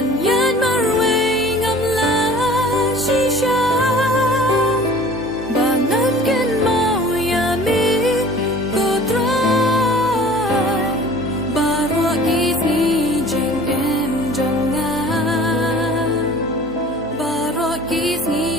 nhát marway ngam la shisha ba nan ken mau ya mi ko try ba ro easy jing em jong nga ba ro easy